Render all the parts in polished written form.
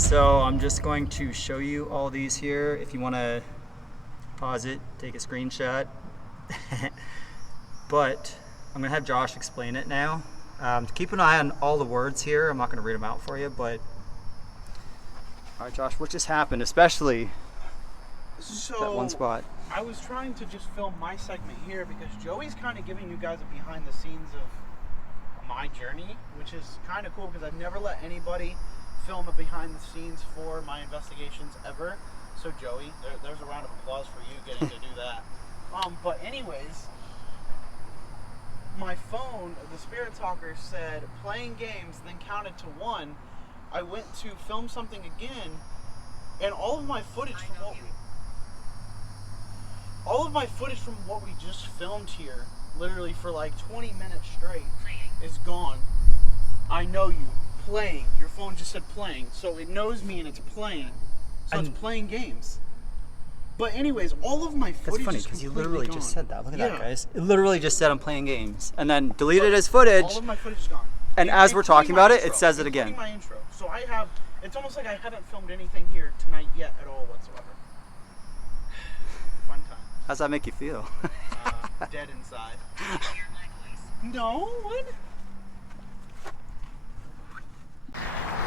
So I'm just going to show you all these here. If you want to pause it, take a screenshot. But I'm going to have Josh explain it now. Keep an eye on all the words here. I'm not going to read them out for you, but... All right, Josh, what just happened, especially that one spot? I was trying to just film my segment here because Joey's kind of giving you guys a behind the scenes of my journey, which is kind of cool because I've never let anybody film a behind the scenes for my investigations ever. So Joey, there's a round of applause for you getting to do that. But anyways, my phone, the Spirit Talker said playing games, then counted to 1. I went to film something again, and all of my footage from what we just filmed here, literally for like 20 minutes straight, is gone. I know you. Playing. Your phone just said playing, so it knows me and it's playing. So it's playing games. But anyways, all of my footage. That's funny because you literally just said that. Look at that, guys. It literally just said I'm playing games, and then deleted his footage. All of my footage is gone. And as we're talking about it, it says it again. My intro. So I have. It's almost like I haven't filmed anything here tonight yet at all whatsoever. Fun time. How's that make you feel? Dead inside. No, what?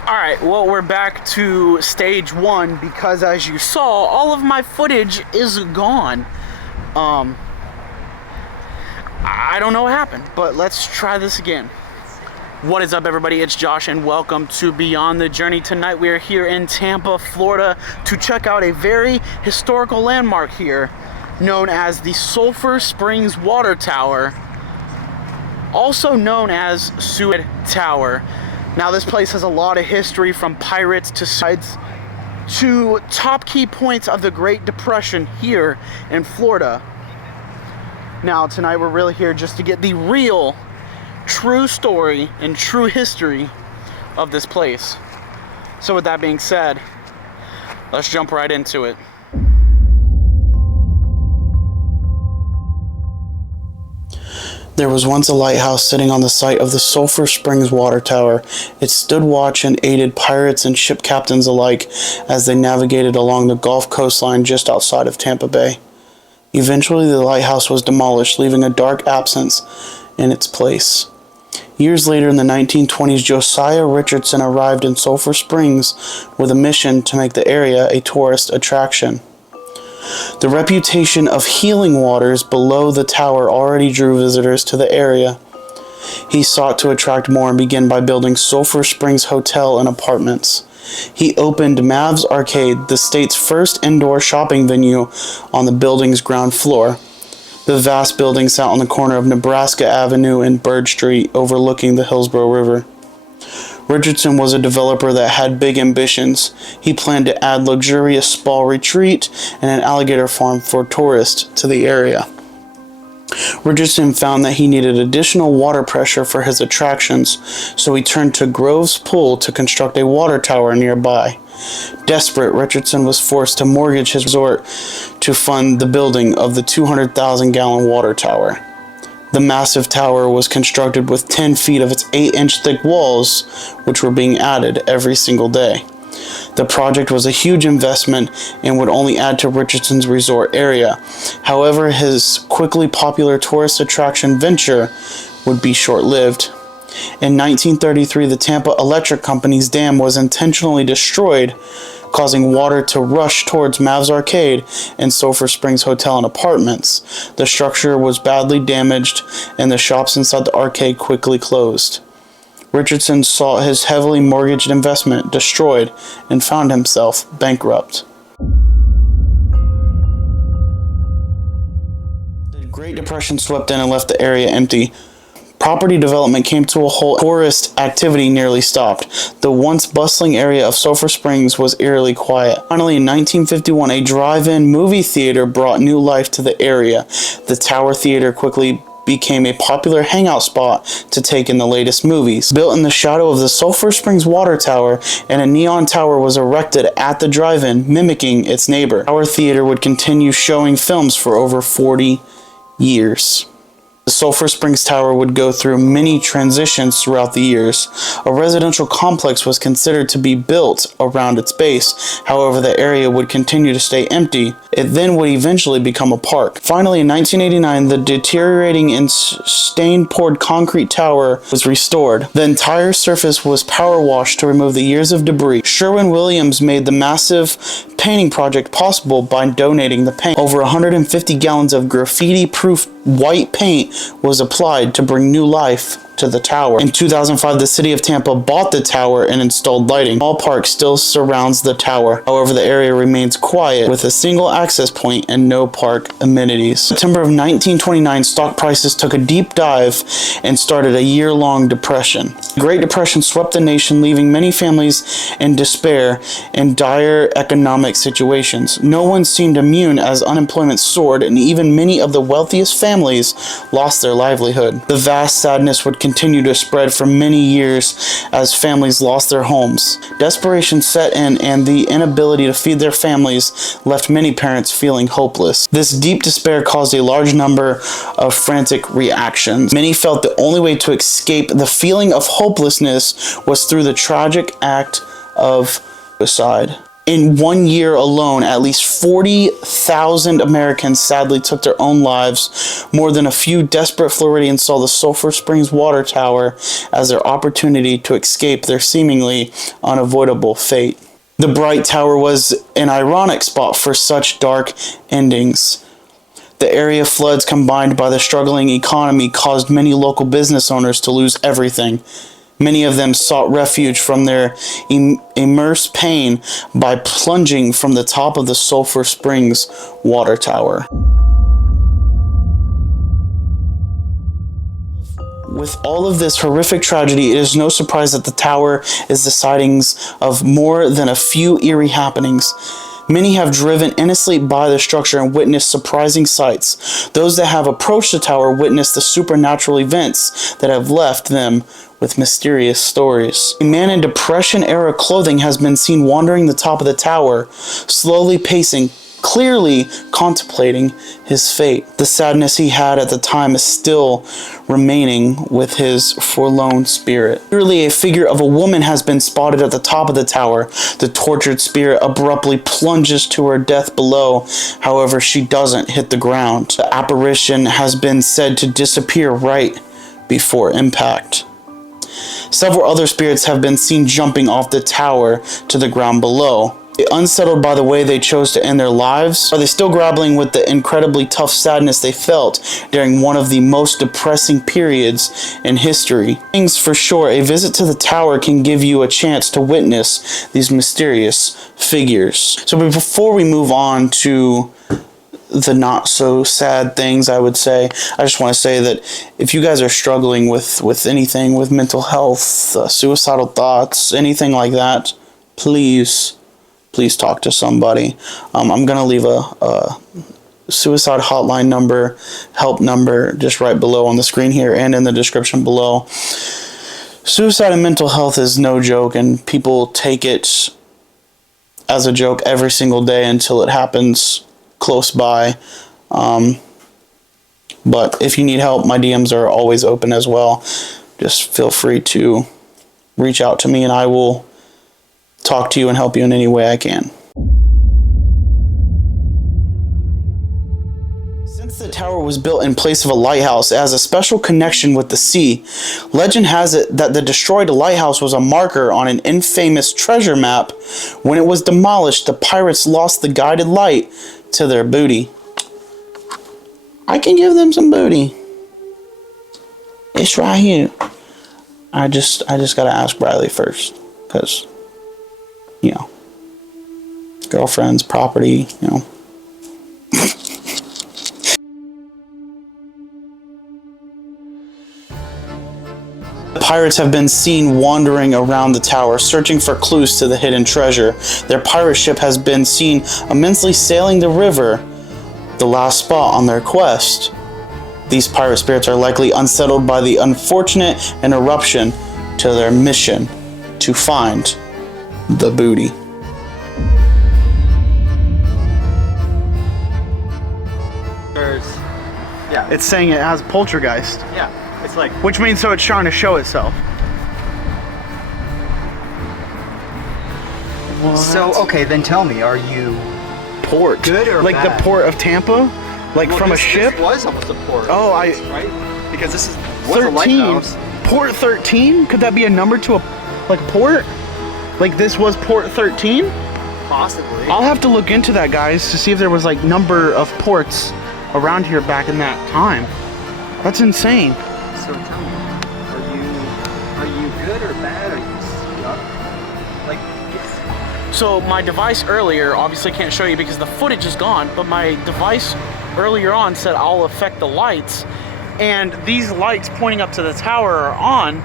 Alright, well, we're back to stage 1 because as you saw, all of my footage is gone. I don't know what happened, but let's try this again. What is up, everybody? It's Josh and welcome to Beyond the Journey. Tonight we are here in Tampa, Florida to check out a very historical landmark here known as the Sulphur Springs Water Tower, also known as Cide Tower. Now this place has a lot of history, from pirates to sites to top key points of the Great Depression here in Florida. Now tonight we're really here just to get the real, true story and true history of this place. So with that being said, let's jump right into it. There was once a lighthouse sitting on the site of the Sulphur Springs Water Tower. It stood watch and aided pirates and ship captains alike as they navigated along the Gulf coastline just outside of Tampa Bay. Eventually, the lighthouse was demolished, leaving a dark absence in its place. Years later, in the 1920s, Josiah Richardson arrived in Sulphur Springs with a mission to make the area a tourist attraction. The reputation of healing waters below the tower already drew visitors to the area. He sought to attract more and began by building Sulphur Springs Hotel and Apartments. He opened Mav's Arcade, the state's first indoor shopping venue, on the building's ground floor. The vast building sat on the corner of Nebraska Avenue and Bird Street, overlooking the Hillsborough River. Richardson was a developer that had big ambitions. He planned to add luxurious spa retreat and an alligator farm for tourists to the area. Richardson found that he needed additional water pressure for his attractions, so he turned to Grove's Pool to construct a water tower nearby. Desperate, Richardson was forced to mortgage his resort to fund the building of the 200,000-gallon water tower. The massive tower was constructed with 10 feet of its 8-inch thick walls, which were being added every single day. The project was a huge investment and would only add to Richardson's resort area. However, his quickly popular tourist attraction venture would be short-lived. In 1933, the Tampa Electric Company's dam was intentionally destroyed, causing water to rush towards Mav's Arcade and Sulphur Springs Hotel and Apartments. The structure was badly damaged, and the shops inside the arcade quickly closed. Richardson saw his heavily mortgaged investment destroyed and found himself bankrupt. The Great Depression swept in and left the area empty. Property development came to a halt. Tourist activity nearly stopped. The once bustling area of Sulphur Springs was eerily quiet. Finally, in 1951, a drive-in movie theater brought new life to the area. The Tower Theater quickly became a popular hangout spot to take in the latest movies. Built in the shadow of the Sulphur Springs Water Tower, and a neon tower was erected at the drive-in, mimicking its neighbor. Tower Theater would continue showing films for over 40 years. The Sulphur Springs Tower would go through many transitions throughout the years. A residential complex was considered to be built around its base. However, the area would continue to stay empty. It then would eventually become a park. Finally, in 1989, the deteriorating and stain-poured concrete tower was restored. The entire surface was power washed to remove the years of debris. Sherwin-Williams made the massive painting project possible by donating the paint. Over 150 gallons of graffiti-proof white paint was applied to bring new life to the tower. In 2005, the city of Tampa bought the tower and installed lighting. A small park still surrounds the tower. However, the area remains quiet with a single access point and no park amenities. September of 1929, stock prices took a deep dive and started a year-long depression. The Great Depression swept the nation, leaving many families in despair and dire economic situations. No one seemed immune as unemployment soared, and even many of the wealthiest families lost their livelihood. The vast sadness would continue to spread for many years as families lost their homes. Desperation set in, and the inability to feed their families left many parents feeling hopeless. This deep despair caused a large number of frantic reactions. Many felt the only way to escape the feeling of hopelessness was through the tragic act of suicide. In 1 year alone, at least 40,000 Americans sadly took their own lives. More than a few desperate Floridians saw the Sulphur Springs Water Tower as their opportunity to escape their seemingly unavoidable fate. The bright tower was an ironic spot for such dark endings. The area floods combined by the struggling economy caused many local business owners to lose everything. Many of them sought refuge from their immense pain by plunging from the top of the Sulphur Springs Water Tower. With all of this horrific tragedy, it is no surprise that the tower is the sightings of more than a few eerie happenings. Many have driven innocently by the structure and witnessed surprising sights. Those that have approached the tower witnessed the supernatural events that have left them with mysterious stories. A man in Depression-era clothing has been seen wandering the top of the tower, slowly pacing, clearly contemplating his fate. The sadness he had at the time is still remaining with his forlorn spirit. Clearly, a figure of a woman has been spotted at the top of the tower. The tortured spirit abruptly plunges to her death below. However, she doesn't hit the ground. The apparition has been said to disappear right before impact. Several other spirits have been seen jumping off the tower to the ground below. Unsettled by the way they chose to end their lives, are they still grappling with the incredibly tough sadness they felt during one of the most depressing periods in history? Things for sure, a visit to the tower can give you a chance to witness these mysterious figures. So before we move on to the not so sad things, I would say, I just want to say that if you guys are struggling with anything, with mental health, suicidal thoughts, anything like that, please talk to somebody. I'm going to leave a suicide hotline number, help number, just right below on the screen here and in the description below. Suicide and mental health is no joke, and people take it as a joke every single day until it happens close by. But if you need help, my DMs are always open as well. Just feel free to reach out to me and I will talk to you and help you in any way I can. Since the tower was built in place of a lighthouse, it has a special connection with the sea. Legend has it that the destroyed lighthouse was a marker on an infamous treasure map. When it was demolished, the pirates lost the guided light to their booty. I can give them some booty. It's right here. I just gotta ask Bradley first, because, you know, girlfriend's property, you know. Pirates have been seen wandering around the tower, searching for clues to the hidden treasure. Their pirate ship has been seen immensely sailing the river, the last spot on their quest. These pirate spirits are likely unsettled by the unfortunate interruption to their mission to find the booty. Yeah. It's saying it has poltergeist. Yeah. It's like. Which means so it's trying to show itself. What? So okay, then tell me, are you Port. good or like bad? The port of Tampa? Like well, from this, a ship? This was almost a port. Oh, right? Because this is was 13. a lighthouse. Port 13? Could that be a number to a port? Like this was port 13? Possibly. I'll have to look into that, guys, to see if there was like number of ports around here back in that time. That's insane. So tell me, are you good or bad? Are you stuck? Like, So my device earlier, obviously can't show you because the footage is gone, but my device earlier on said I'll affect the lights, and these lights pointing up to the tower are on,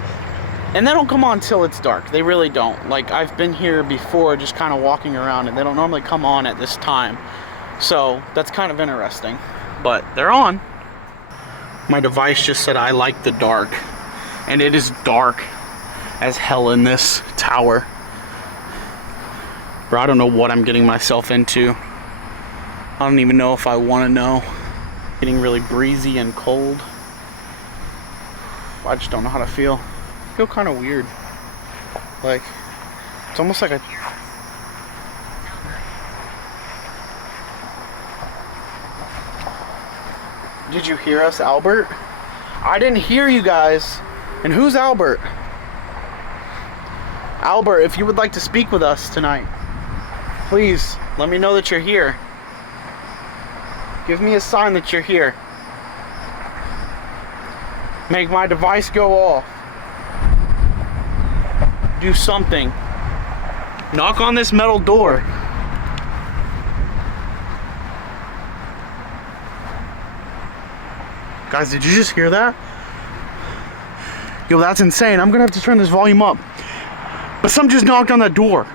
and they don't come on till it's dark. They really don't. Like, I've been here before just kind of walking around, and they don't normally come on at this time. So that's kind of interesting, but they're on. My device just said I like the dark, and it is dark as hell in this tower. Bro, I don't know what I'm getting myself into. I don't even know if I want to know. Getting really breezy and cold. I just don't know how to feel. I feel kind of weird. Like, it's almost like a... Did you hear us, Albert? I didn't hear you guys. And who's Albert? Albert, if you would like to speak with us tonight, please let me know that you're here. Give me a sign that you're here. Make my device go off. Do something. Knock on this metal door. Guys, did you just hear that? Yo, that's insane. I'm gonna have to turn this volume up. But some just knocked on that door.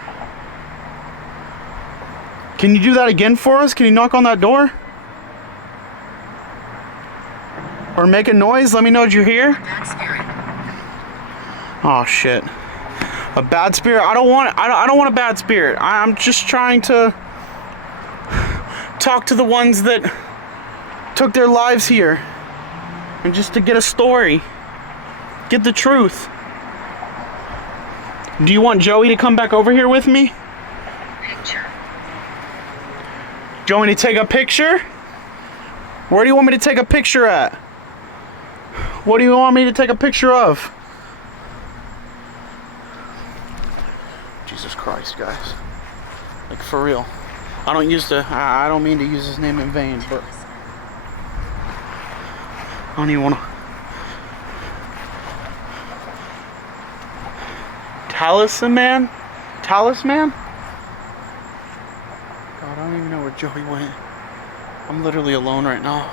Can you do that again for us? Can you knock on that door? Or make a noise? Let me know what you hear. Bad spirit. Oh shit. A bad spirit? I don't want a bad spirit. I'm just trying to talk to the ones that took their lives here. And just to get a story. Get the truth. Do you want Joey to come back over here with me? Picture. Do you want me to take a picture? Where do you want me to take a picture at? What do you want me to take a picture of? Jesus Christ, guys. Like, for real. I don't mean to use his name in vain, but I don't even want to. Talisman? Talisman? God, I don't even know where Joey went. I'm literally alone right now.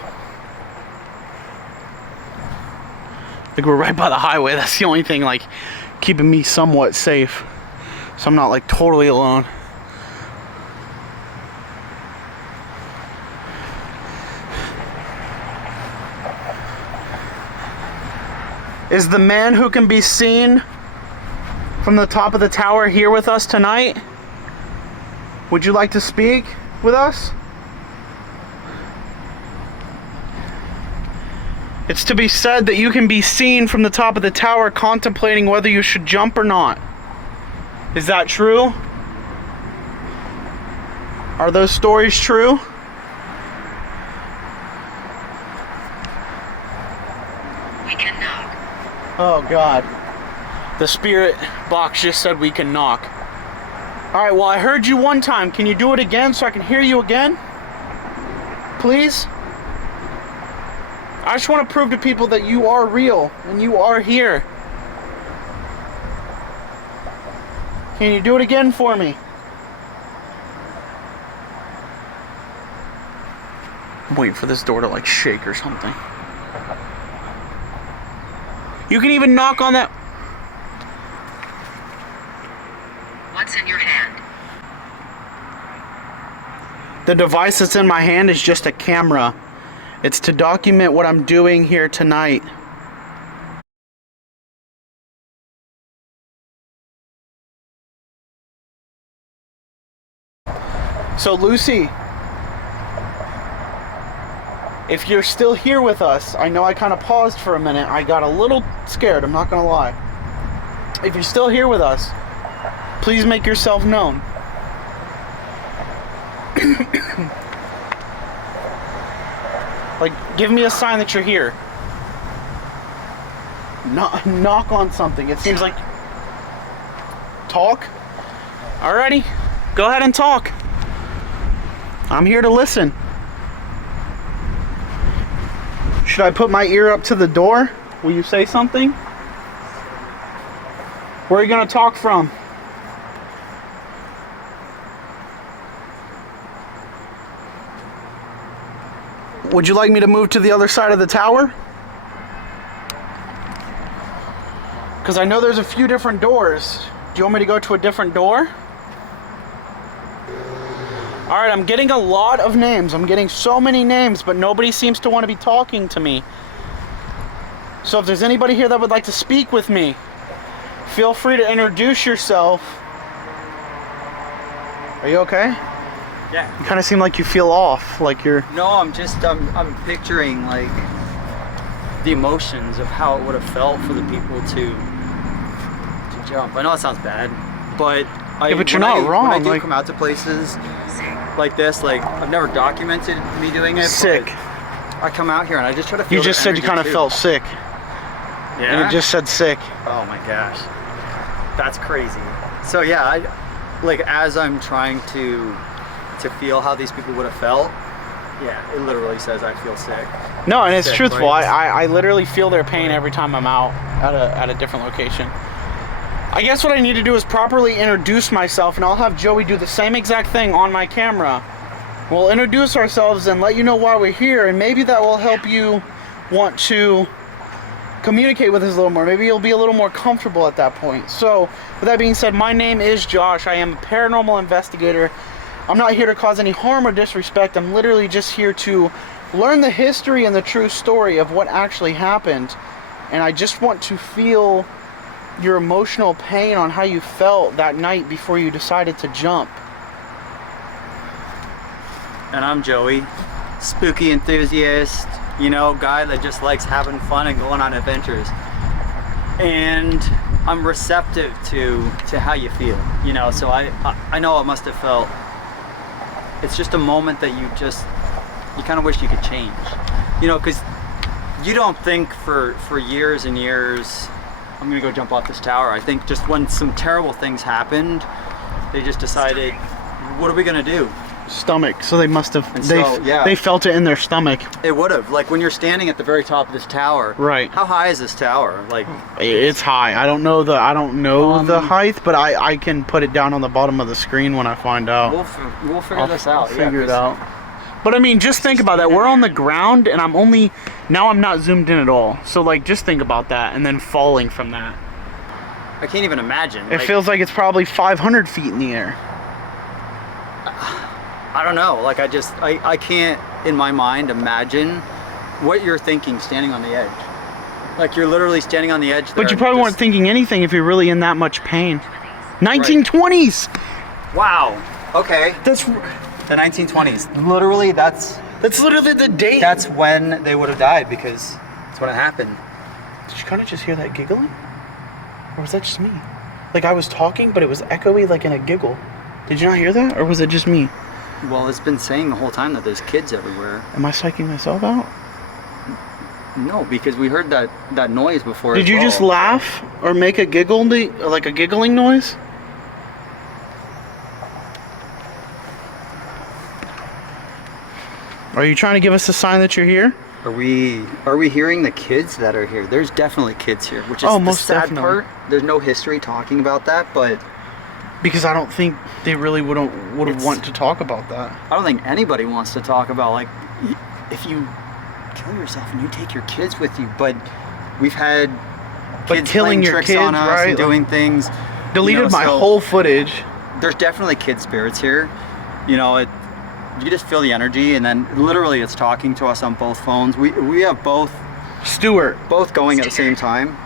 Like, we're right by the highway. That's the only thing, like, keeping me somewhat safe. So I'm not, like, totally alone. Is the man who can be seen from the top of the tower here with us tonight? Would you like to speak with us? It's to be said that you can be seen from the top of the tower contemplating whether you should jump or not. Is that true? Are those stories true? We can knock. Oh God. The spirit box just said we can knock. Alright, well, I heard you one time. Can you do it again so I can hear you again? Please? I just want to prove to people that you are real and you are here. Can you do it again for me? I'm waiting for this door to like shake or something. You can even knock on that. What's in your hand? The device that's in my hand is just a camera. It's to document what I'm doing here tonight. So Lucy, if you're still here with us, I know I kind of paused for a minute. I got a little scared, I'm not going to lie. If you're still here with us, please make yourself known. Like, give me a sign that you're here. Knock on something. It seems like... Talk? Alrighty. Go ahead and talk. I'm here to listen. Should I put my ear up to the door? Will you say something? Where are you going to talk from? Would you like me to move to the other side of the tower? Because I know there's a few different doors. Do you want me to go to a different door? Alright, I'm getting a lot of names. I'm getting so many names, but nobody seems to want to be talking to me. So if there's anybody here that would like to speak with me, feel free to introduce yourself. Are you okay? Yeah. You kind of seem like you feel off, like you're... No, I'm picturing like the emotions of how it would have felt for the people to jump. I know it sounds bad, but yeah, but you're not wrong. When I do like, come out to places like this, like I've never documented me doing it. Sick. But I come out here and I just try to feel. You just said you kind of felt sick. Yeah. And you just said sick. Oh my gosh, that's crazy. So yeah, like as I'm trying to feel how these people would have felt. Yeah, it literally says I feel sick. No, and it's sick, truthful. right? I literally feel their pain every time I'm out at a different location. I guess what I need to do is properly introduce myself, and I'll have Joey do the same exact thing on my camera. We'll introduce ourselves and let you know why we're here, and maybe that will help you want to communicate with us a little more. Maybe you'll be a little more comfortable at that point. So, with that being said, my name is Josh. I am a paranormal investigator. I'm not here to cause any harm or disrespect. I'm literally just here to learn the history and the true story of what actually happened. And I just want to feel your emotional pain on how you felt that night before you decided to jump. And I'm Joey, spooky enthusiast, you know, guy that just likes having fun and going on adventures. And I'm receptive to how you feel, you know, so I know it must have felt, it's just a moment that you kind of wish you could change, you know, because you don't think for years and years, I'm gonna go jump off this tower. I think just when some terrible things happened, they just decided, what are we gonna do? Stomach. So they must have. Yeah. They felt it in their stomach. It would have. Like when you're standing at the very top of this tower. Right. How high is this tower? Like. It's high. I don't know the the height, but I can put it down on the bottom of the screen when I find out. We'll figure this out. I'll figure it out. But I mean, just think about that. We're on the ground, and I'm not zoomed in at all. So like, just think about that, and then falling from that. I can't even imagine. It feels like it's probably 500 feet in the air. I don't know. Like I can't, in my mind, imagine what you're thinking standing on the edge. Like you're literally standing on the edge. But you probably weren't thinking anything if you're really in that much pain. 1920s. Right. Wow. Okay. That's the 1920s. Literally, that's literally the date. That's when they would have died because that's when it happened. Did you kind of just hear that giggling? Or was that just me? Like I was talking, but it was echoey like in a giggle. Did you not hear that? Or was it just me? Well, it's been saying the whole time that there's kids everywhere. Am I psyching myself out? No, because we heard that noise before. Did you just laugh or make a giggle, like a giggling noise? Are you trying to give us a sign that you're here? Are we hearing the kids that are here? There's definitely kids here, which is the sad part. There's no history talking about that, but because I don't think they really would want to talk about that. I don't think anybody wants to talk about, like, if you kill yourself and you take your kids with you. But we've had kids playing tricks on us, right? And doing things. Deleted my whole footage. There's definitely kid spirits here. You know, you just feel the energy, and then literally it's talking to us on both phones. We have both going at the same time.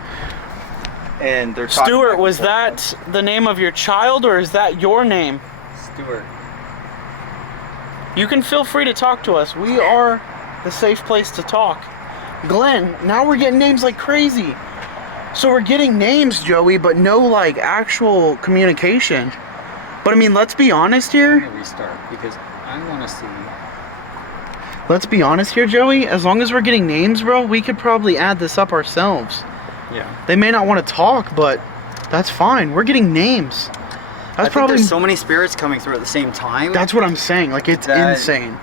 And they're talking. Stuart, was that the name of your child, or is that your name? Stuart. You can feel free to talk to us. We are the safe place to talk. Glenn, now we're getting names like crazy. So we're getting names, Joey, but no like actual communication. But I mean, let's be honest here. I'm gonna restart because I want to see. Let's be honest here, Joey. As long as we're getting names, bro, we could probably add this up ourselves. Yeah. They may not want to talk, but that's fine. We're getting names. I think there's so many spirits coming through at the same time. That's what I'm saying. Like, it's insane.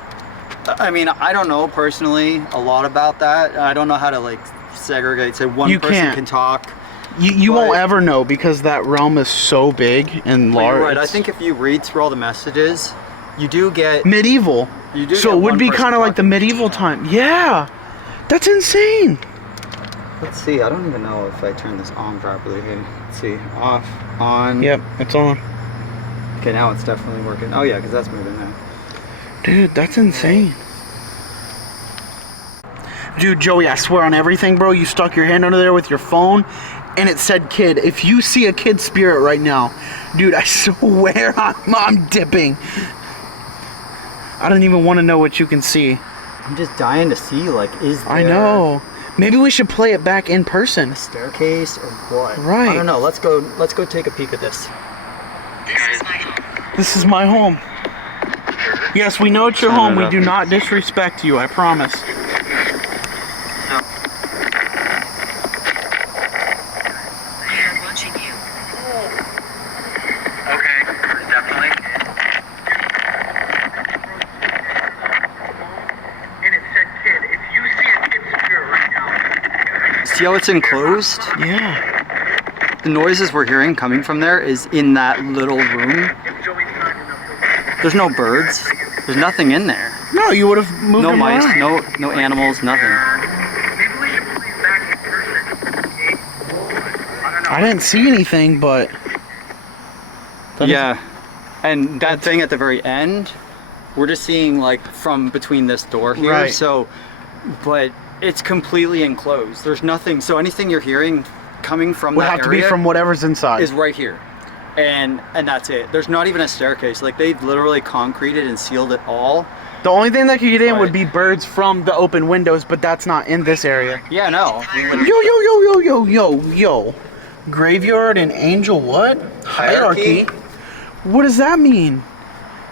I mean, I don't know personally a lot about that. I don't know how to like segregate. Say one person can talk. You won't ever know because that realm is so big and large. You're right. I think if you read through all the messages, you do get medieval. You do. So it would be kind of like the medieval time. Yeah, that's insane. Let's see. I don't even know if I turn this on properly here. Let's see. Off, on. Yep, it's on. Okay, now it's definitely working. Oh yeah, because that's moving now. Dude, that's insane. Dude, Joey, I swear on everything, bro. You stuck your hand under there with your phone, and it said kid. If you see a kid spirit right now, dude, I swear I'm dipping. I don't even want to know what you can see. I'm just dying to see, like, is there... I know. Maybe we should play it back in person. A staircase or what? Right. I don't know. Let's go take a peek at this. This is my home. This is my home. Yes, we know it's your home. We do not disrespect you, I promise. They are watching you. Okay, definitely. And it said kid. If you see a kid spirit right now. See how it's enclosed? Yeah. The noises we're hearing coming from there is in that little room. There's no birds. There's nothing in there. No, you would have moved No them mice, around. no animals, nothing. Maybe we should play it back in person. I don't know. I didn't see anything, but... Yeah. And that thing at the very end, we're just seeing like from between this door here. Right. So, but it's completely enclosed. There's nothing. So anything you're hearing coming from would that have to be area from whatever's inside. is right here. And that's it. There's not even a staircase. Like they've literally concreted and sealed it all. The only thing that could get in Right. would be birds from the open windows, but that's not in this area. Yeah, no. We wouldn't- Yo. Graveyard and angel what? Hierarchy. What does that mean?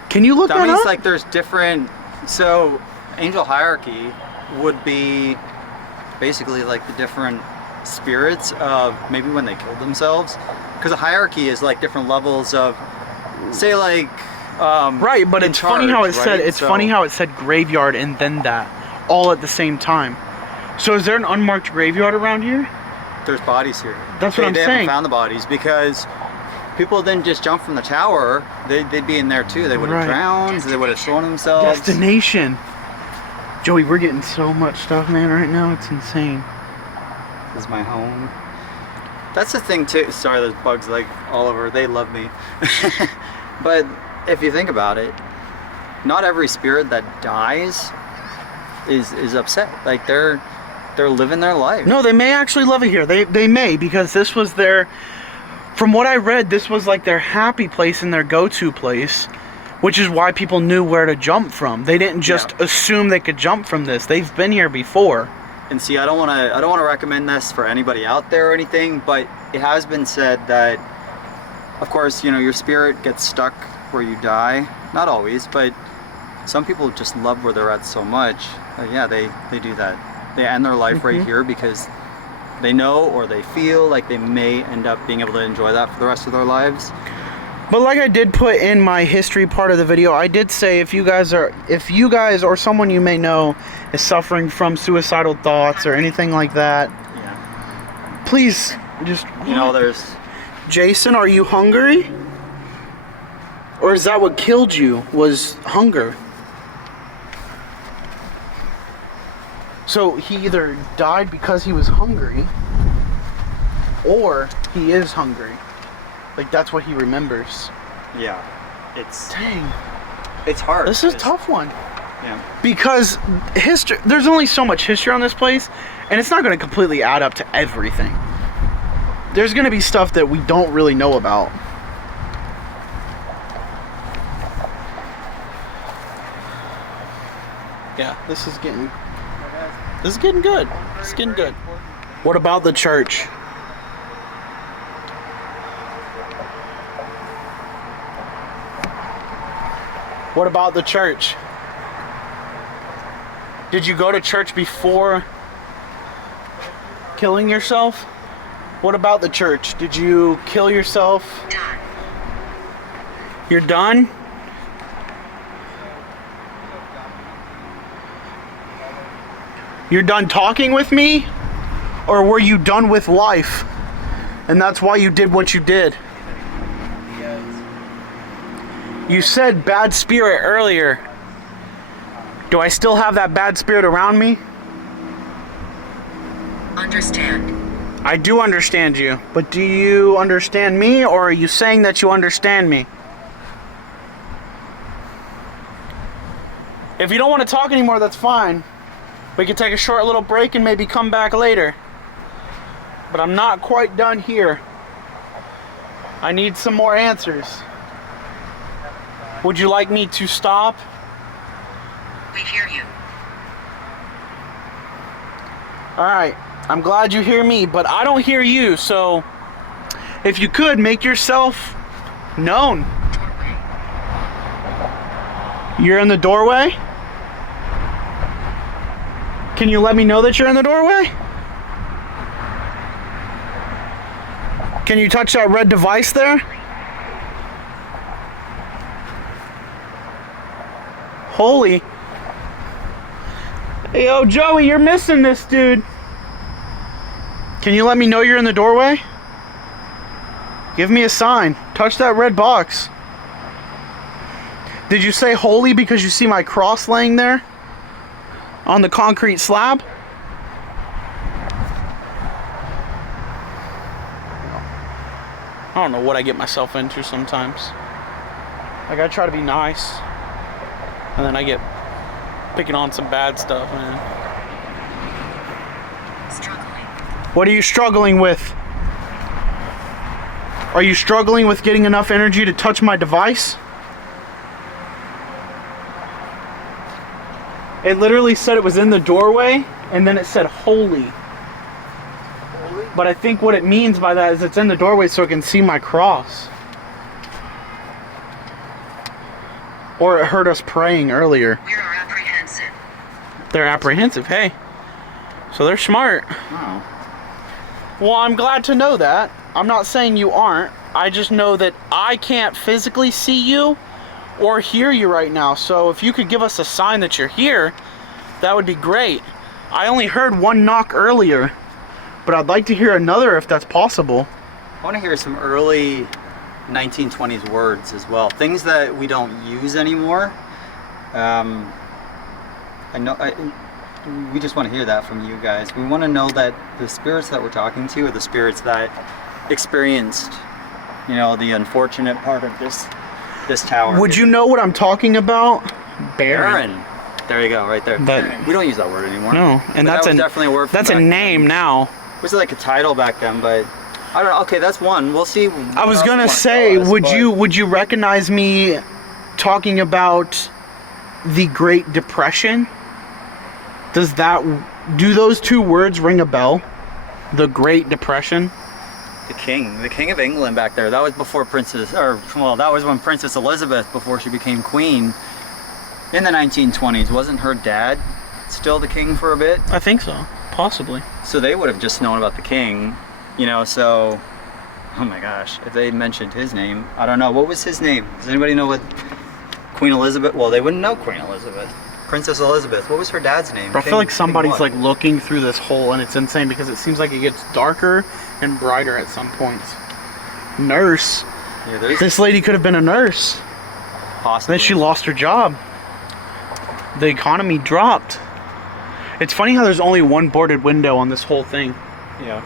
Can you look That that means up? like there's different. So angel hierarchy would be basically like the different spirits of maybe when they killed themselves, because a hierarchy is like different levels of, say like right, but in it's funny how it charge, said right? it's So- funny how it said graveyard and then that all at the same time. So is there an unmarked graveyard around here? there's bodies here. That's what I'm They saying. haven't found the bodies because people didn't just jump from the tower. They'd be in there too. They would have Right. drowned. They would have thrown themselves. Destination. Joey, we're getting so much stuff, man, right now. It's insane. This is my home. That's the thing too. Sorry, there's bugs like all over. They love me. But if you think about it, not every spirit that dies is upset. Like they're living their life. No, they may actually love it here. They may, because this was their, from what I read, this was like their happy place and their go-to place, which is why people knew where to jump from. They didn't just assume they could jump from this. They've been here before. And see, I don't want to recommend this for anybody out there or anything, but it has been said that, of course, you know, your spirit gets stuck where you die. Not always, but some people just love where they're at so much. Yeah, they do that. They end their life right here because they know or they feel like they may end up being able to enjoy that for the rest of their lives. But like I did put in my history part of the video, I did say if you guys or someone you may know is suffering from suicidal thoughts or anything like that, Yeah. please just, You know, there's Jason, are you hungry? Or is that what killed you, was hunger? So he either died because he was hungry, or he is hungry. Like, that's what he remembers. yeah, it's Dang, hard. this is a It's- tough one. Yeah. Because history, there's only so much history on this place, and it's not going to completely add up to everything. There's going to be stuff that we don't really know about. Yeah, this is getting This is getting good. It's getting good. What about the church? What about the church? Did you go to church before killing yourself? What about the church? Did you kill yourself? Done. You're done? You're done talking with me? Or were you done with life? And that's why you did what you did? You said bad spirit earlier. Do I still have that bad spirit around me? Understand. I do understand you, but do you understand me, or are you saying that you understand me? If you don't want to talk anymore, that's fine. We can take a short little break and maybe come back later. But I'm not quite done here. I need some more answers. Would you like me to stop? We hear you. Alright, I'm glad you hear me, but I don't hear you, so if you could, make yourself known. Doorway. You're in the doorway? Can you let me know that you're in the doorway? Can you touch that red device there? Holy. Hey, yo, Joey, you're missing this, dude. Can you let me know you're in the doorway? Give me a sign. Touch that red box. Did you say holy because you see my cross laying there? On the concrete slab? I don't know what I get myself into sometimes. Like, I try to be nice, and then I get picking on some bad stuff, man. Struggling. What are you struggling with? Are you struggling with getting enough energy to touch my device? It literally said it was in the doorway, and then it said holy. But I think what it means by that is it's in the doorway so it can see my cross. Or it heard us praying earlier. We are apprehensive. They're apprehensive, hey. So they're smart. Oh. Well, I'm glad to know that. I'm not saying you aren't. I just know that I can't physically see you or hear you right now. So if you could give us a sign that you're here, that would be great. I only heard one knock earlier, but I'd like to hear another if that's possible. I want to hear some early 1920s words as well. Things that we don't use anymore. We just want to hear that from you guys. We want to know that the spirits that we're talking to are the spirits that experienced, you know, the unfortunate part of this tower. Would you know what I'm talking about? Baron. There you go, right there. But we don't use that word anymore. no, and But that's that was definitely a word. That's a from back name then. now. Was it like a title back then? But I don't know. Okay, that's one. We'll see. I was gonna say, would you recognize me talking about the Great Depression? Do those two words ring a bell? The Great Depression? the king of England back there. That was before that was when Princess Elizabeth, before she became queen in the 1920s. Wasn't her dad still the king for a bit? I think so, possibly. So they would have just known about the king, you know, so, oh my gosh, if they mentioned his name, I don't know. What was his name? Does anybody know what Queen Elizabeth? Well, they wouldn't know Queen Elizabeth. Princess Elizabeth. What was her dad's name? But I feel like somebody's King what? like looking through this hole, and it's insane because it seems like it gets darker and brighter at some points. Nurse. Yeah, there's This lady could have been a nurse. possibly. Then she lost her job. The economy dropped. It's funny how there's only one boarded window on this whole thing. Yeah.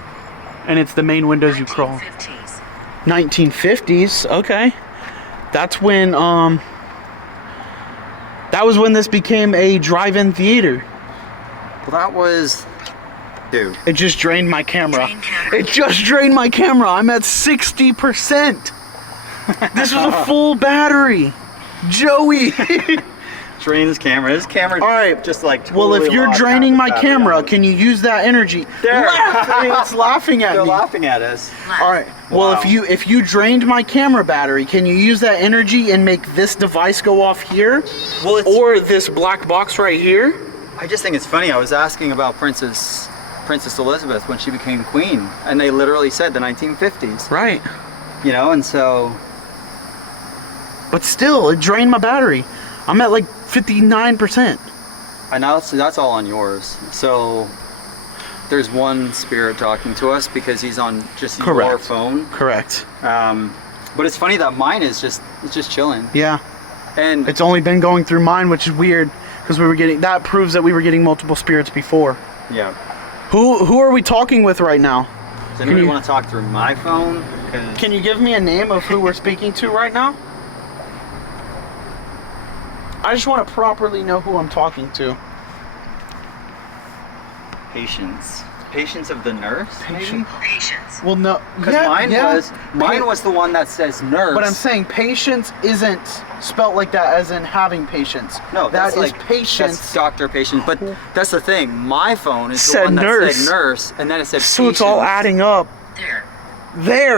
And it's the main windows you crawl. 1950s. 1950s, okay. That's when, that was when this became a drive-in theater. Well, that was, dude. It just drained my camera. Drain camera. It just drained my camera. I'm at 60%. This was a full battery. Joey. drain his camera. His camera All right. just like Well, if totally you're lost draining half my the battery camera, on it. can you use that energy? There. It's laughing at They're me. laughing at us. All right. Well, Wow. if you drained my camera battery, can you use that energy and make this device go off here, Well, it's, or this black box right here? I just think it's funny. I was asking about Princess Elizabeth when she became queen, and they literally said the 1950s. Right. You know, and so But still, it drained my battery. I'm at like 59%. I know that's all on yours. So there's one spirit talking to us because he's on just your Correct. phone. Correct. But it's funny that mine is just chilling. Yeah. And It's only been going through mine, which is weird because that proves that we were getting multiple spirits before. yeah. Who are we talking with right now? Does anybody you- want to talk through my phone? 'Cause Can you give me a name of who we're speaking to right now? I just want to properly know who I'm talking to. Patience of the nurse, maybe? Patience. Well, no. Because mine was the one that says nurse. But I'm saying patience isn't spelt like that as in having patience. no, that's that is like patience. That's doctor patient. But that's the thing. My phone is the Said one that nurse. said nurse, and then it said So it's all patience. adding up. There.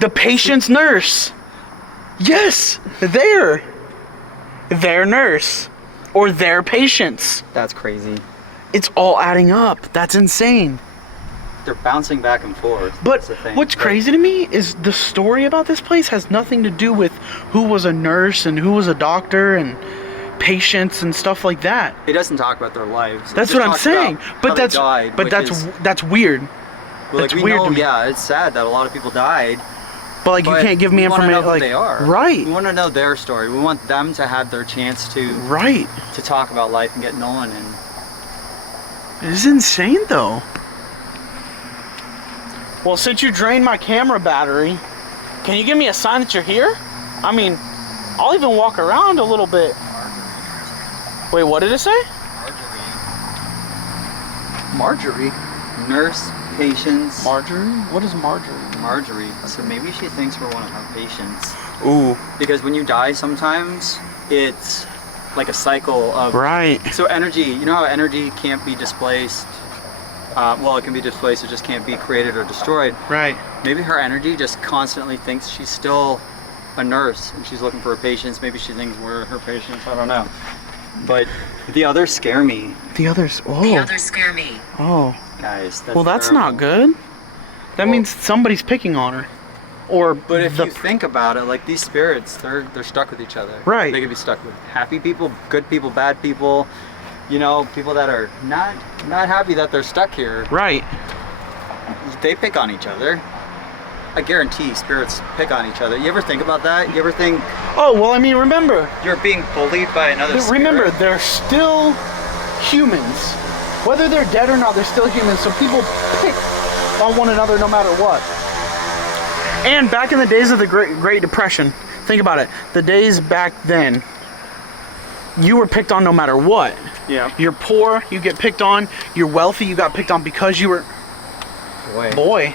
The patient's nurse. Yes, their nurse or their patients. That's crazy. It's all adding up. That's insane. They're bouncing back and forth. But That's the thing. what's But crazy to me is the story about this place has nothing to do with who was a nurse and who was a doctor and patients and stuff like that. It doesn't talk about their lives. It That's just what I'm talks saying. about how But they that's died, but which that's is, that's weird. well, that's like, we weird know, to me. yeah, it's sad that a lot of people died. But like you But can't give me we wanna information know who like they are. right. We want to know their story. We want them to have their chance to Right. talk about life and get known. And It is insane though. Well, since you drained my camera battery, can you give me a sign that you're here? I mean, I'll even walk around a little bit. Wait, what did it say? Marjorie. nurse, patients, Marjorie? What is Marjorie? Marjorie. So maybe she thinks we're one of her patients. Ooh. Because when you die, sometimes it's like a cycle of. Right. So energy, you know how energy can't be displaced? Well, it can be displaced, it just can't be created or destroyed. Right. Maybe her energy just constantly thinks she's still a nurse and she's looking for her patients. Maybe she thinks we're her patients. I don't know. But the others scare me, The others. The Oh. others scare me. Oh. guys. Well, that's terrible. not good. That Well- means somebody's picking on her. Or But if the you think about it, like these spirits, they're stuck with each other. Right. They could be stuck with happy people, good people, bad people. You know, people that are not happy that they're stuck here. right. They pick on each other. I guarantee spirits pick on each other. You ever think about that? You ever think Oh, well, I mean, remember, you're being bullied by another spirit? remember, they're still humans. Whether they're dead or not, they're still humans. So people pick on one another no matter what. And back in the days of the Great Depression, think about it. The days back then, you were picked on no matter what. Yeah. You're poor, you get picked on. You're wealthy, you got picked on because you were boy.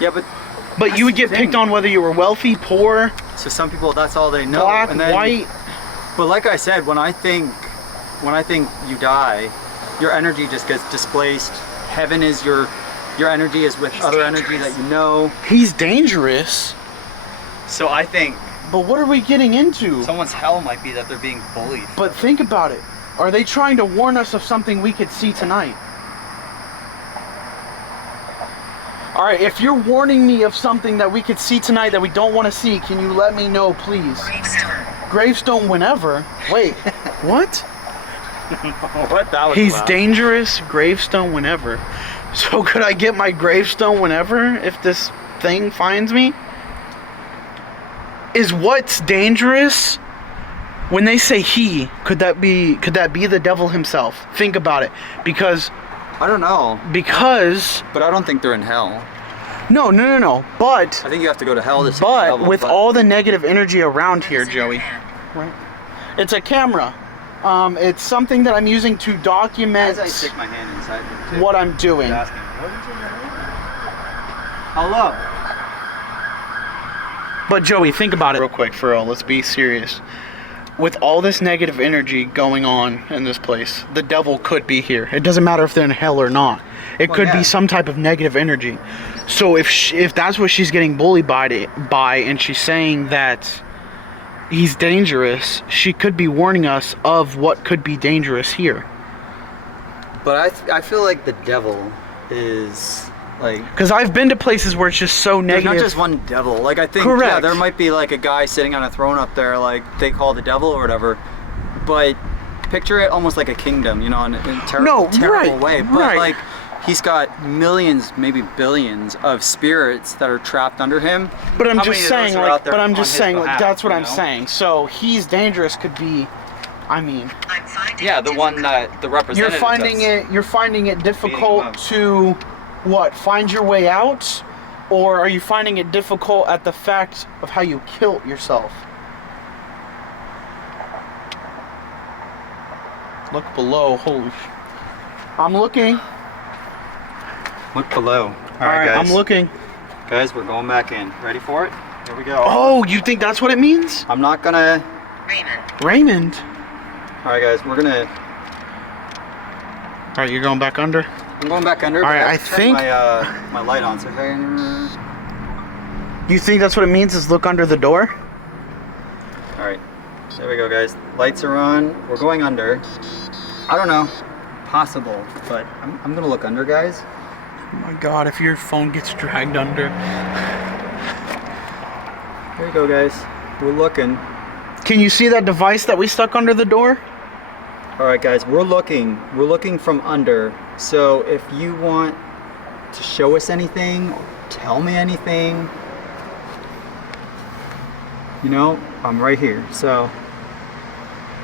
Yeah, but But you would get picked on whether you were wealthy, poor, so some people, that's all they know. black, And then- white. But like I said, when I think you die, your energy just gets displaced. Heaven is your energy is with He's other dangerous. energy that you know. He's dangerous. So I think But what are we getting into? someone's hell might be that they're being bullied. But think about it. Are they trying to warn us of something we could see tonight? All right, if you're warning me of something that we could see tonight that we don't want to see, can you let me know, please? Gravestone. Gravestone whenever. Wait, what? What? That was He's loud. dangerous, gravestone whenever. So could I get my gravestone whenever if this thing finds me? Is what's dangerous when they say he, could that be the devil himself? Think about it. Because I don't know, but I don't think they're in hell. no. But I think you have to go to hell to see the devil, with all the negative energy around here, What's in your Joey. hand? It's a camera. It's something that I'm using to document as I stick my hand inside them, too. what I'm doing. Asking, what is in your hand? Hello. But Joey, think about it real quick, for real. Let's be serious. with all this negative energy going on in this place, the devil could be here. It doesn't matter if they're in hell or not. It could be some type of negative energy. So if that's what she's getting bullied by, and she's saying that he's dangerous, she could be warning us of what could be dangerous here. But I feel like the devil is like, because I've been to places where it's just so negative. There's not just one devil. Like, I think, Correct. yeah, there might be like a guy sitting on a throne up there, like they call the devil or whatever. But picture it almost like a kingdom, you know, in a terrible way. But like, he's got millions, maybe billions of spirits that are trapped under him. But I'm just saying, like, behalf, that's what I'm saying. So he's dangerous could be, I mean, yeah, the one that the representative. You're finding it difficult to what, find your way out, or are you finding it difficult at the fact of how you killed yourself? Look below. Holy I'm looking. Look below. All right, guys. I'm looking. Guys, we're going back in. Ready for it? Here we go. Oh, you think that's what it means? I'm not gonna. Raymond. All right, guys, we're gonna. All right, you're going back under? I'm going back under. All right, I turn think my light on. So you think that's what it means, is look under the door? All right, there we go, guys. Lights are on. We're going under. I don't know, possible, but I'm gonna look under, guys. Oh my God, if your phone gets dragged under. Here you go, guys. We're looking. Can you see that device that we stuck under the door? All right, guys, we're looking. We're looking from under. So if you want to show us anything, or tell me anything, you know, I'm right here. So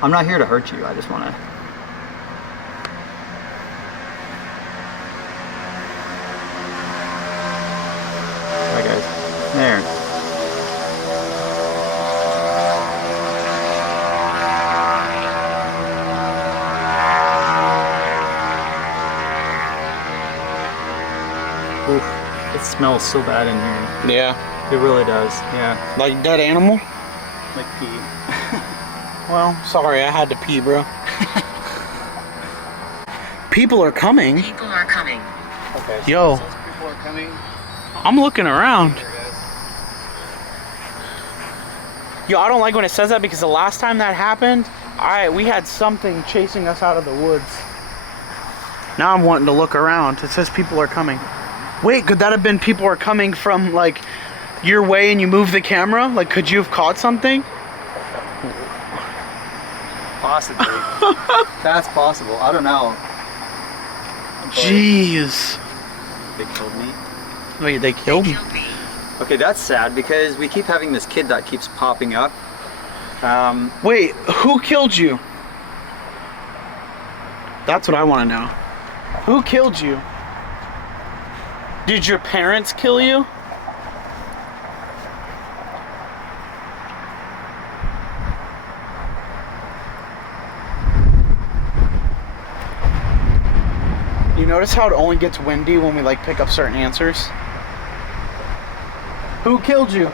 I'm not here to hurt you. I just want to. All right, guys. There. Oof, it smells so bad in here. Yeah. It really does. Yeah. Like dead animal? Like pee. Well, sorry, I had to pee, bro. People are coming. People are coming. Okay. So Yo. people are coming. I'm looking around. Yo, I don't like when it says that, because the last time that happened, we had something chasing us out of the woods. Now I'm wanting to look around. It says people are coming. Wait, could that have been people are coming from, like, your way and you moved the camera? Like, could you have caught something? Possibly. That's possible. I don't know. Jeez. They killed me. Wait, they killed me? Okay, that's sad, because we keep having this kid that keeps popping up. Wait, who killed you? That's what I want to know. Who killed you? Did your parents kill you? You notice how it only gets windy when we like pick up certain answers? Who killed you?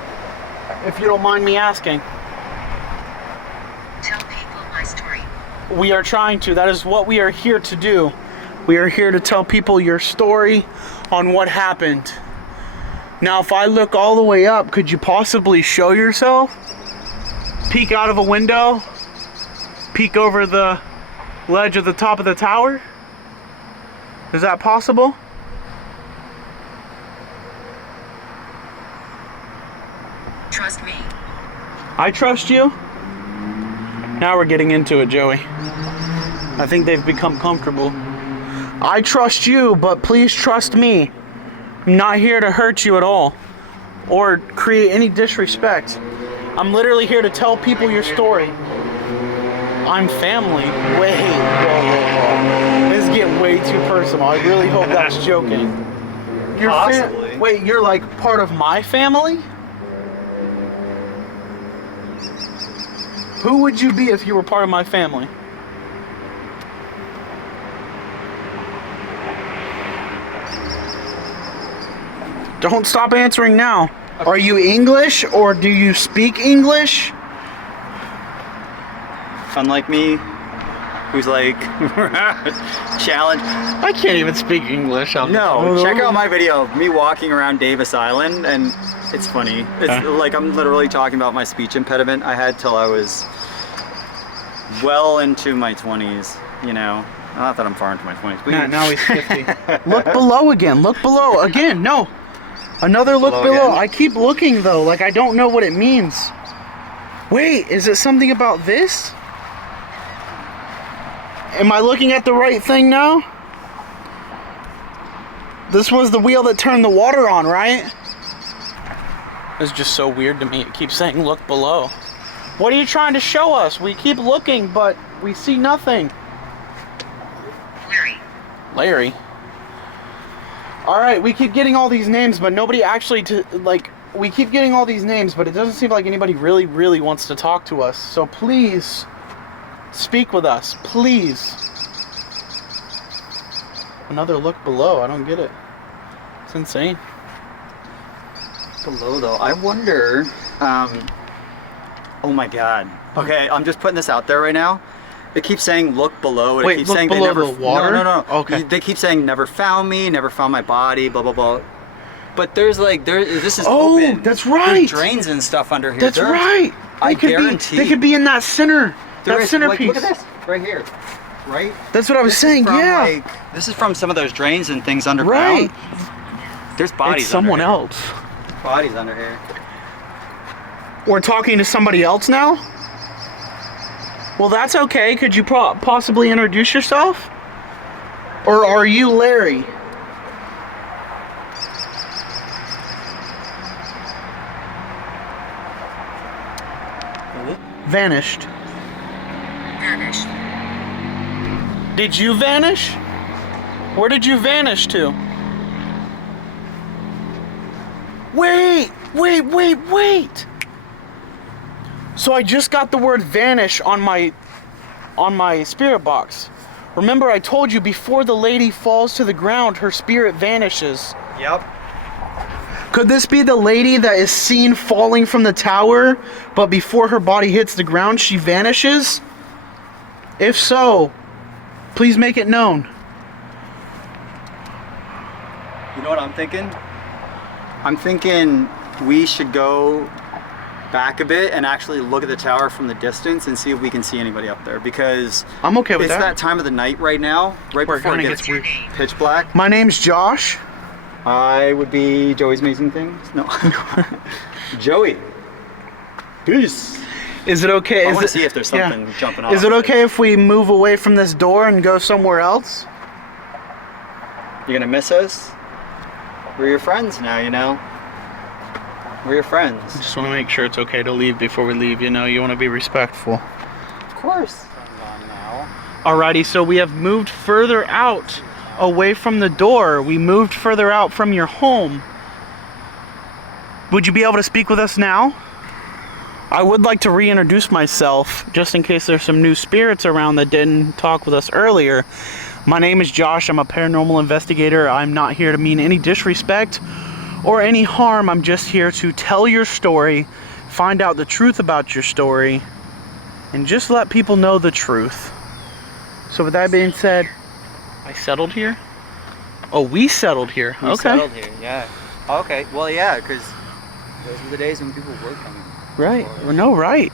If you don't mind me asking. Tell people my story. We are trying to. That is what we are here to do. We are here to tell people your story on what happened. Now, if I look all the way up, could you possibly show yourself? Peek out of a window? Peek over the ledge of the top of the tower? Is that possible? Trust me. I trust you. Now we're getting into it, Joey. I think they've become comfortable. I trust you, but please trust me. I'm not here to hurt you at all or create any disrespect. I'm literally here to tell people your story. I'm family. Wait, whoa. This is getting way too personal. I really hope that's joking. Possibly. Wait, you're like part of my family? Who would you be if you were part of my family? Don't stop answering now. Okay. Are you English or do you speak English? unlike me, who's like challenged. I can't even speak English. No, check out my video of me walking around Davis Island, and it's funny. It's like I'm literally talking about my speech impediment I had till I was well into my 20s, you know. Not that I'm far into my 20s, but Now he's 50. Look below again. Look below again. No. Another look below. Again. I keep looking though, like I don't know what it means. Wait, is it something about this? Am I looking at the right thing now? This was the wheel that turned the water on, right? It's just so weird to me. It keeps saying look below. What are you trying to show us? We keep looking, but we see nothing. Larry. All right, we keep getting all these names, but nobody actually we keep getting all these names, but it doesn't seem like anybody really wants to talk to us. So please speak with us, please. Another look below. I don't get it. It's insane. below though. I wonder, oh my God. Okay, I'm just putting this out there right now. It keeps saying look below. It Wait, keeps look saying below they never. the water? No. Okay. They keep saying never found me, never found my body, blah blah blah. But there's like this is open. Oh, that's right. There's drains and stuff under here. That's right. I guarantee. They could be in that center. That centerpiece. Look at this right here. Right. That's what I was saying. Yeah. This is from some of those drains and things underground. Right. There's bodies. It's someone under here. else. Bodies under here. We're talking to somebody else now? Well, that's okay. Could you possibly introduce yourself? Or are you Larry? Vanished. Vanish. Did you vanish? Where did you vanish to? Wait! So I just got the word vanish on my spirit box. Remember I told you before the lady falls to the ground, her spirit vanishes. Yep. Could this be the lady that is seen falling from the tower, but before her body hits the ground, she vanishes? If so, please make it known. You know what I'm thinking? I'm thinking we should go back a bit and actually look at the tower from the distance and see if we can see anybody up there, because I'm okay with it's that. that time of the night right now, right Where it before it kinda gets gets pitch black. My name's Josh. I would be Joey's Amazing Things. No. Joey. Peace. Is it okay? I want to see if there's something jumping off. Is it okay if we move away from this door and go somewhere else? You're gonna miss us? We're your friends now, you know? We're your friends. Just want to make sure it's okay to leave before we leave, you know? You want to be respectful. Of course. Alrighty, so we have moved further out away from the door. We moved further out from your home. Would you be able to speak with us now? I would like to reintroduce myself, just in case there's some new spirits around that didn't talk with us earlier. My name is Josh. I'm a paranormal investigator. I'm not here to mean any disrespect or any harm. I'm just here to tell your story, find out the truth about your story, and just let people know the truth. So with that being said, I settled here? Oh, we settled here. We okay. settled here, yeah. Okay, well, yeah, because those were the days when people were coming. Right. Well, no, right.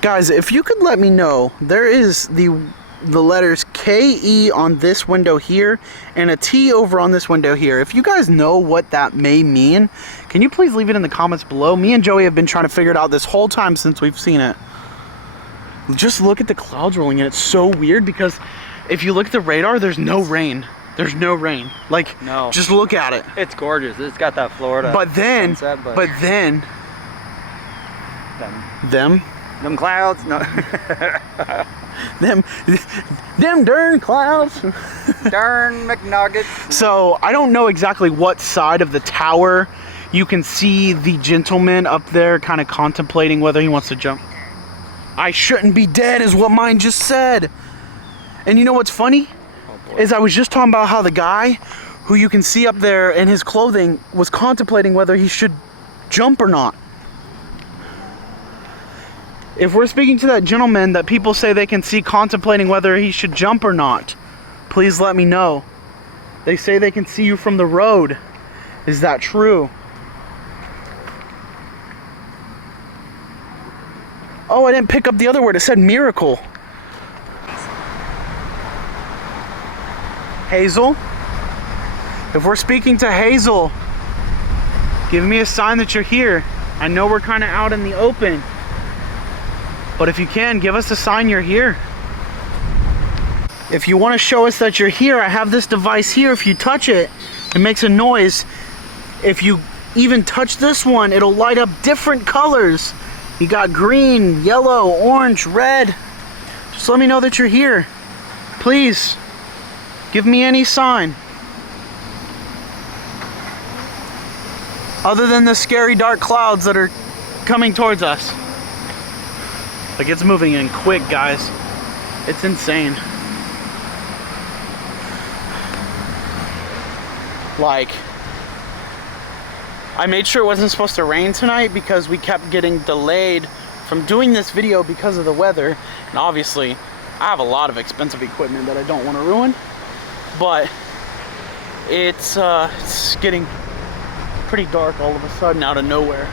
Guys, if you could let me know, there is the letters K-E on this window here and a T over on this window here. If you guys know what that may mean, can you please leave it in the comments below? Me and Joey have been trying to figure it out this whole time since we've seen it. Just look at the clouds rolling in. It's so weird because if you look at the radar, there's no rain. There's no rain. Like, no. Just look at it. It's gorgeous. It's got that Florida But then, sunset, them clouds, no. them darn clouds. Darn McNuggets. So I don't know exactly what side of the tower you can see the gentleman up there kind of contemplating whether he wants to jump. I shouldn't be dead is what mine just said. And you know what's funny? Is I was just talking about how the guy who you can see up there in his clothing was contemplating whether he should jump or not. If we're speaking to that gentleman that people say they can see contemplating whether he should jump or not, please let me know. They say they can see you from the road. Is that true? Oh, I didn't pick up the other word. It said miracle. Hazel? If we're speaking to Hazel, give me a sign that you're here. I know we're kind of out in the open, but if you can, give us a sign you're here. If you want to show us that you're here, I have this device here. If you touch it, it makes a noise. If you even touch this one, it'll light up different colors. You got green, yellow, orange, red. Just let me know that you're here. Please, give me any sign. Other than the scary dark clouds that are coming towards us. Like, it's moving in quick, guys. It's insane. Like, I made sure it wasn't supposed to rain tonight because we kept getting delayed from doing this video because of the weather. And obviously, I have a lot of expensive equipment that I don't want to ruin. But it's getting pretty dark all of a sudden out of nowhere.